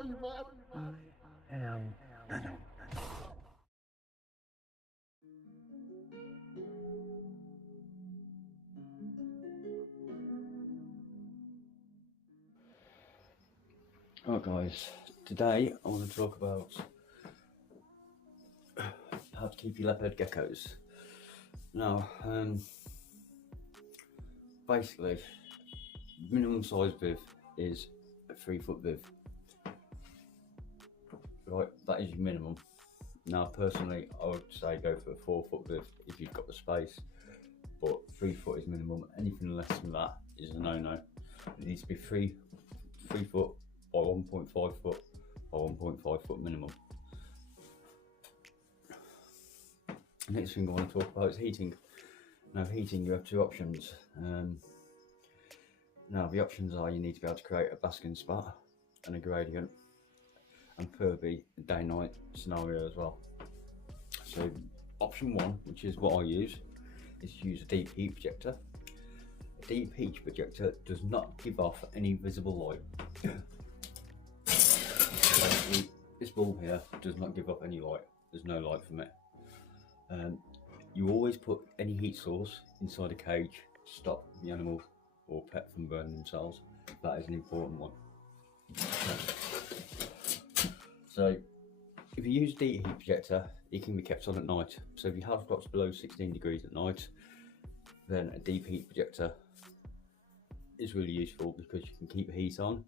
I am Venom. Right guys, today I want to talk about how to keep your leopard geckos. Now, basically, minimum size viv is a 3-foot viv. Right, that is your minimum. Now, personally, I would say go for a 4-foot viv if you've got the space, but 3 foot is minimum. Anything less than that is a no-no. It needs to be 3 foot by 1.5 foot by 1.5 foot minimum. Next thing I want to talk about is heating. Now, heating, you have two options. Now, the options are you need to be able to create a basking spot and a gradient, and preferably a day-night scenario as well. So, option one, which is what I use, is to use a deep heat projector. A deep heat projector does not give off any visible light. This bulb here does not give off any light. There's no light from it. You always put any heat source inside a cage to stop the animal or pet from burning themselves. That is an important one. So if you use a deep heat projector, it can be kept on at night. So if your house drops below 16 degrees at night, then a deep heat projector is really useful because you can keep the heat on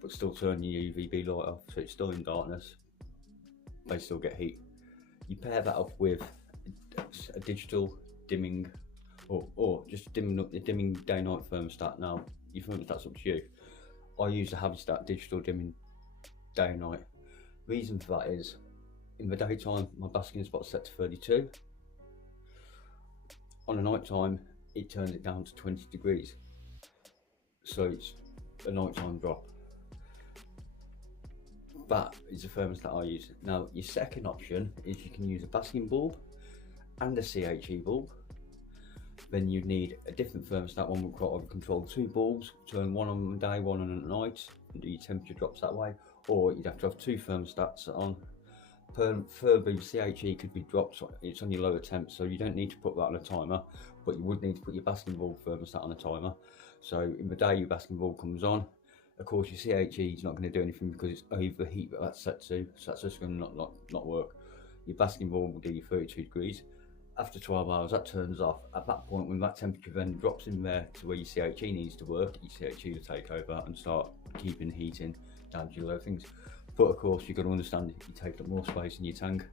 but still turn your UVB light off, so it's still in darkness, they still get heat. You pair that up with a digital dimming or just dimming day-night thermostat. Now, your thermostat's up to you. I use a Husbandry digital dimming day-night. Reason for that is, in the daytime, my basking spot's set to 32. On the night time, it turns it down to 20 degrees. So it's a nighttime drop. That is a thermostat I use. Now, your second option is you can use a basking bulb and a CHE bulb. Then you need a different thermostat, one will control 2 bulbs, turn one on the day, one on at night, and do your temperature drops that way. Or you'd have to have 2 thermostats on. Preferably CHE could be dropped, it's on your lower temp, so you don't need to put that on a timer, but you would need to put your basking bulb thermostat on a timer. So in the day your basking bulb comes on, of course your CHE is not going to do anything because it's overheat that that's set to, so that's just going to not work. Your basking bulb will do your 32 degrees. After 12 hours that turns off. At that point, when that temperature then drops in there to where your CHE needs to work, your CHE will take over and start keeping heating down to your low things. But of course you've got to understand that you take up more space in your tank,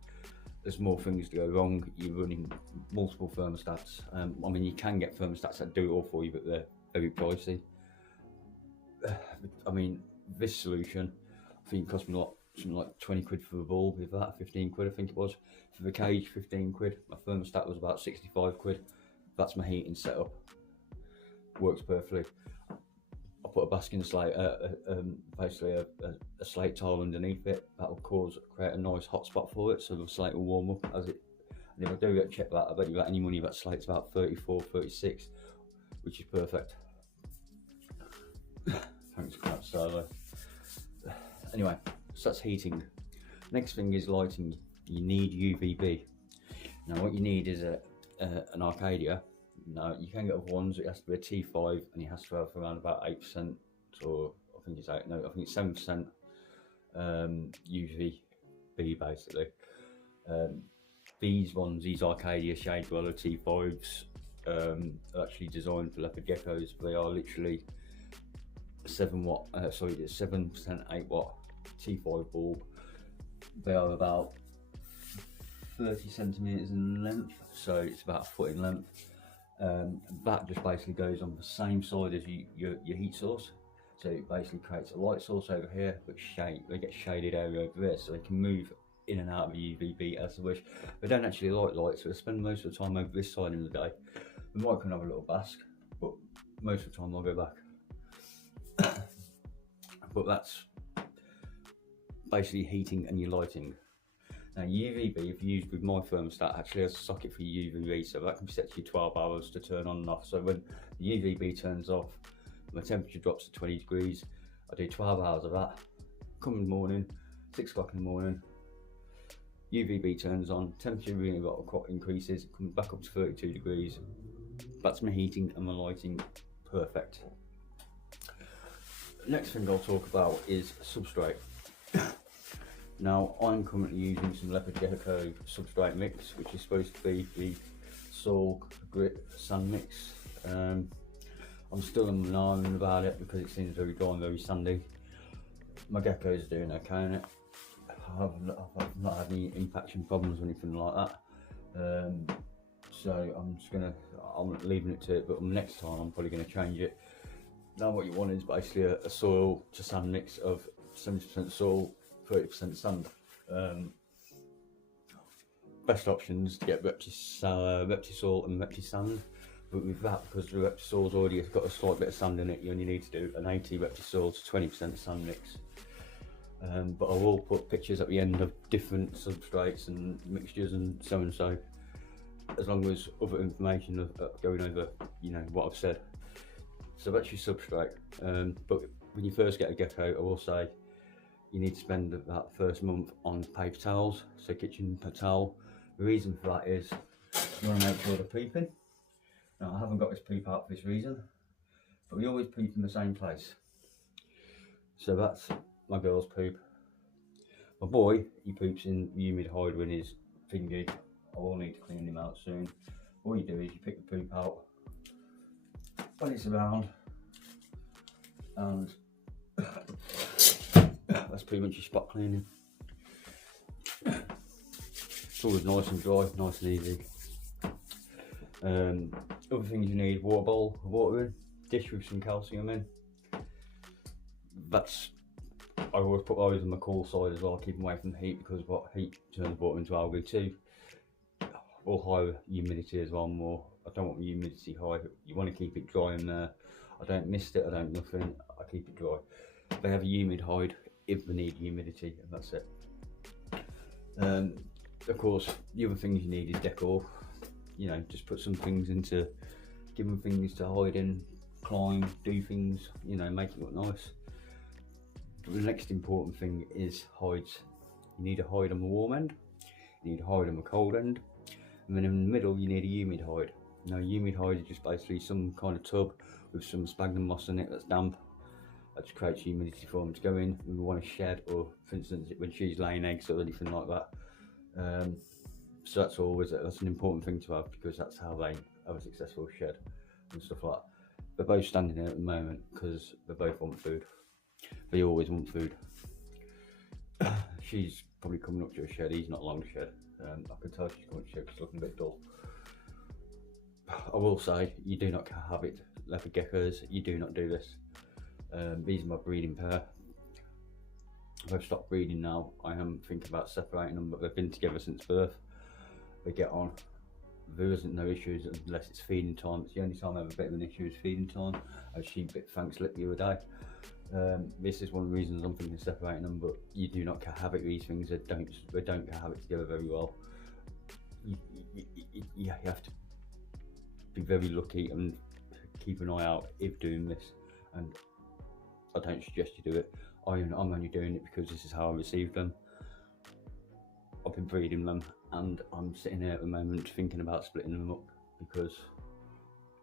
there's more things to go wrong, you're running multiple thermostats. I mean, you can get thermostats that do it all for you, but they're very pricey. I mean, this solution, I think it cost me something like 20 quid for the bulb, if that, 15 quid I think it was. For the cage, 15 quid. My thermostat was about 65 quid. That's my heating setup. Works perfectly. I put a basking slate, basically a slate tile underneath it. That'll create a nice hot spot for it, so the slate will warm up as it. And if I do check that, I bet you got any money, that slate's about 34, 36, which is perfect. Thanks, crap. So anyway, so that's heating. Next thing is lighting. You need UVB. Now, what you need is an Arcadia. Now, you can get other ones. It has to be a T5, and it has to have around about 8%, or I think it's 8. No, I think it's 7% UVB basically. These Arcadia shade dweller T5s are actually designed for leopard geckos. They are literally 7% 8 watt T5 bulb. They are about 30 centimeters in length, so it's about a foot in length. That just basically goes on the same side as your heat source, so it basically creates a light source over here, but they get shaded area over there, so they can move in and out of the UVB as they wish. They don't actually like light, so they spend most of the time over this side in the day. They might come and have a little bask, but most of the time they'll go back. But that's basically heating and your lighting. Now, UVB, if you use with my thermostat, actually has a socket for your UVB, so that can be set to your 12 hours to turn on and off. So when the UVB turns off, my temperature drops to 20 degrees, I do 12 hours of that. Come in the morning, 6 o'clock in the morning, UVB turns on, temperature really increases, it comes back up to 32 degrees. That's my heating and my lighting perfect. Next thing I'll talk about is substrate. Now I'm currently using some Leopard Gecko substrate mix, which is supposed to be the soil grit sand mix. I'm still umming about it because it seems very dry and very sandy. My geckos are doing okay on it. I've not had any impaction problems or anything like that. So I'm leaving it to it, but next time I'm probably going to change it. Now what you want is basically a soil to sand mix of 70% soil, 30% sand. Best options to get Reptisol and Reptisand, but with that, because the Reptisol's already got a slight bit of sand in it, you only need to do an 80 Reptisol to 20% sand mix. But I will put pictures at the end of different substrates and mixtures and so, as long as other information of going over, you know, what I've said. So that's your substrate. But when you first get a gecko, I will say you need to spend that first month on paper towels, so kitchen towel. The reason for that is you want to make sure they're pooping. Now I haven't got this poop out for this reason, but we always poop in the same place. So that's my girl's poop. My boy, he poops in the humid hide when he's thingy. I will need to clean him out soon. All you do is you pick the poop out when it's around, and that's pretty much your spot cleaning. It's always nice and dry, nice and easy. Other things you need: water bowl, water in, dish with some calcium in. I always put those on the cool side as well, keep them away from the heat, because what heat turns water into algae too. Or high humidity as well, more. I don't want the humidity high. You want to keep it dry in there. I don't mist it, I don't nothing. I keep it dry. They have a humid hide if they need humidity, and that's it. Of course, the other things you need is decor. You know, just put some things into, give them things to hide in, climb, do things. You know, make it look nice. But the next important thing is hides. You need a hide on the warm end. You need a hide on the cold end. And then in the middle you need a humid hide. Now a humid hide is just basically some kind of tub with some sphagnum moss in it that's damp. That just creates humidity for them to go in. We want a shed, or for instance when she's laying eggs or anything like that. So that's an important thing to have, because that's how they have a successful shed and stuff like that. They're both standing here at the moment because they both want food. They always want food. She's probably coming up to a shed. He's not long shed. I can tell she's coming to a shed because she's looking a bit dull. I will say, you do not cohabit leopard geckos. You do not do this. These are my breeding pair. They've stopped breeding now. I am thinking about separating them, but they've been together since birth. They get on. There isn't no issues unless it's feeding time. It's the only time I have a bit of an issue is feeding time. As she bit Frank's lip the other day. This is one of the reasons I'm thinking of separating them, but you do not cohabit these things. They don't cohabit together very well. You have to be very lucky and keep an eye out if doing this, and I don't suggest you do it. I'm only doing it because this is how I received them. I've been breeding them, and I'm sitting here at the moment thinking about splitting them up because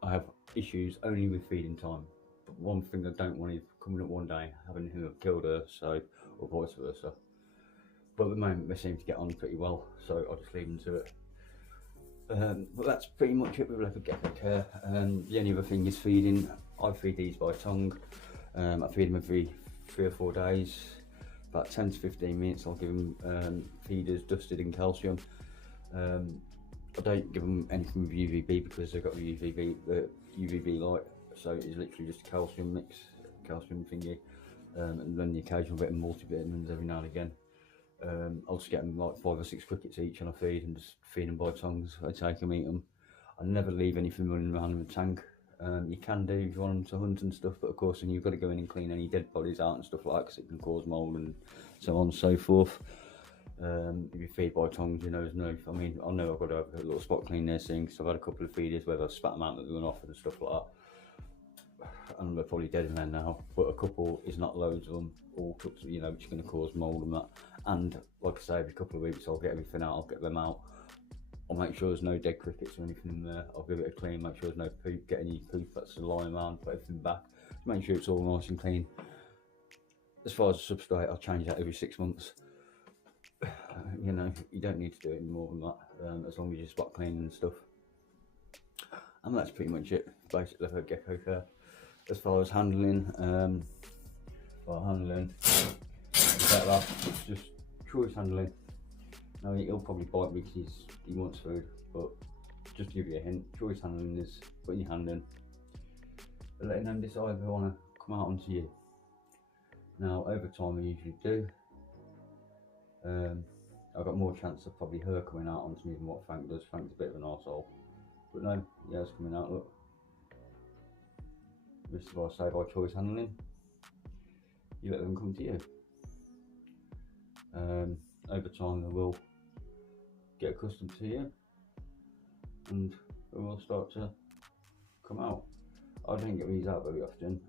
I have issues only with feeding time. But one thing I don't want is coming up one day having him have killed her, so, or vice versa. But at the moment they seem to get on pretty well, so I'll just leave them to it. But that's pretty much it with leopard gecko care. The only other thing is feeding. I feed these by tongue. I feed them every 3 or 4 days, about 10 to 15 minutes. I'll give them feeders dusted in calcium. I don't give them anything with UVB because they've got the UVB light, so it's literally just a calcium mix, calcium thingy, and then the occasional bit of multivitamins every now and again. I'll just get them like 5 or 6 crickets each and I feed, and just feed them by tongues. I take them, eat them. I never leave anything running around in the tank. You can do if you want them to hunt and stuff, but of course then you've got to go in and clean any dead bodies out and stuff like that, because it can cause mould and so on and so forth. If you feed by tongues, you know, there's no, I mean, I know I've got to have a little spot clean there soon, because I've had a couple of feeders where I've spat them out that they run off and stuff like and they're probably dead in there now, but a couple is not loads of them, all tucked, you know, which is going to cause mould and that. And like I say, every couple of weeks I'll get everything out, I'll get them out. I'll make sure there's no dead crickets or anything in there. I'll give it a clean, make sure there's no poop, get any poop that's lying around, put everything back. Just make sure it's all nice and clean. As far as the substrate, I'll change that every 6 months. You know, you don't need to do it any more than that, as long as you spot cleaning and stuff. And that's pretty much it, basic Leopard Gecko care. As far as handling, better, it's just choice handling. Now he'll probably bite me because he wants food, but just to give you a hint, choice handling is putting your hand in, letting them decide if they want to come out onto you. Now over time I usually do. I've got more chance of probably her coming out onto me than what Frank does. Frank's a bit of an arsehole, but no, he has coming out, look. This is what I say by choice handling. You let them come to you. Over time they will get accustomed to you and they will start to come out. I don't get these out very often,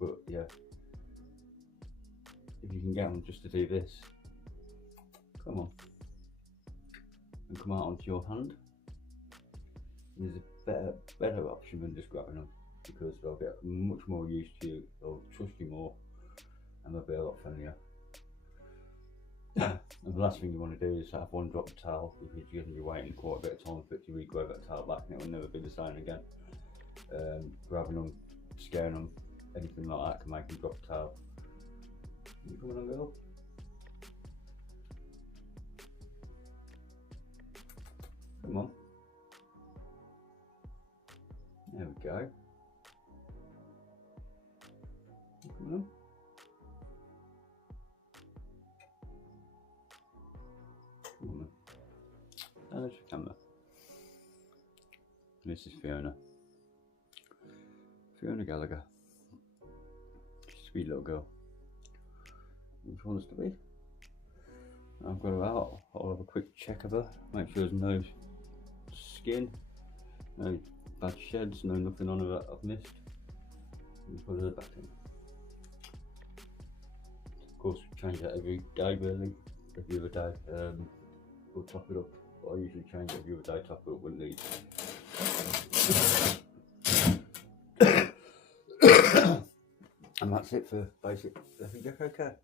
but yeah, if you can get them just to do this, come on, and come out onto your hand, there's a better option than just grabbing them, because they'll get much more used to you, they'll trust you more, and they'll be a lot friendlier. And the last thing you want to do is have one drop of towel, because you're going to be waiting quite a bit of time for it to regrow that towel back, and it will never be the same again. Grabbing them, scaring them, anything like that can make them drop the towel. You coming on, girl? Come on. There we go. You coming on? Come on, then. Oh, there's your camera. This is Fiona. Fiona Gallagher. Sweet little girl. Which wants to be. I've got her out. I'll have a quick check of her, make sure there's no skin, no bad sheds, no nothing on her that I've missed. And put her back in. Of course, change that every day, really. Every other day. We'll top it up. But I usually change it every other day, top it up with these. And that's it for basic Leopard Gecko care.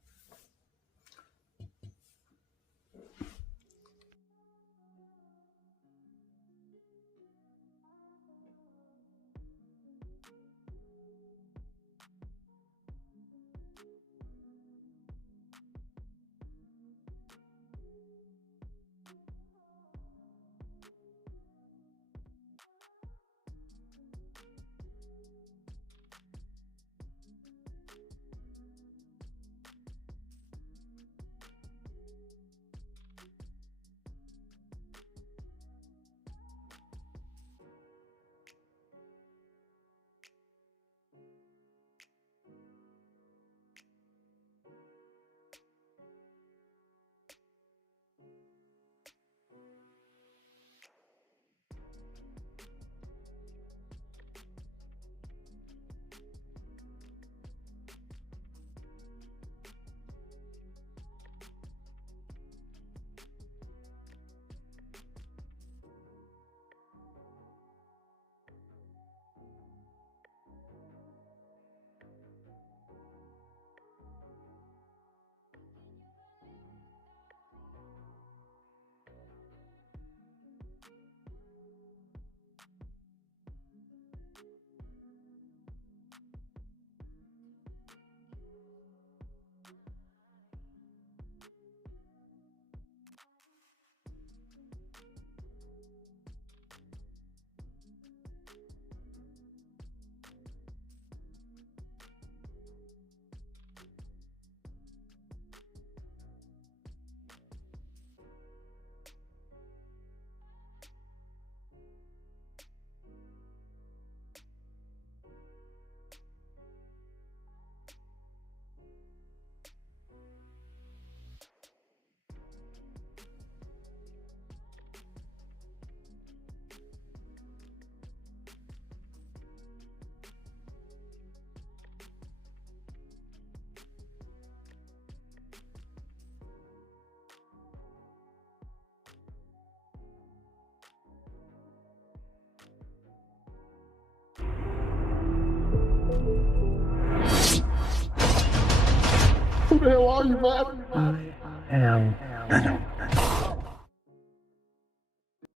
Who the hell are you, man? I am Venom.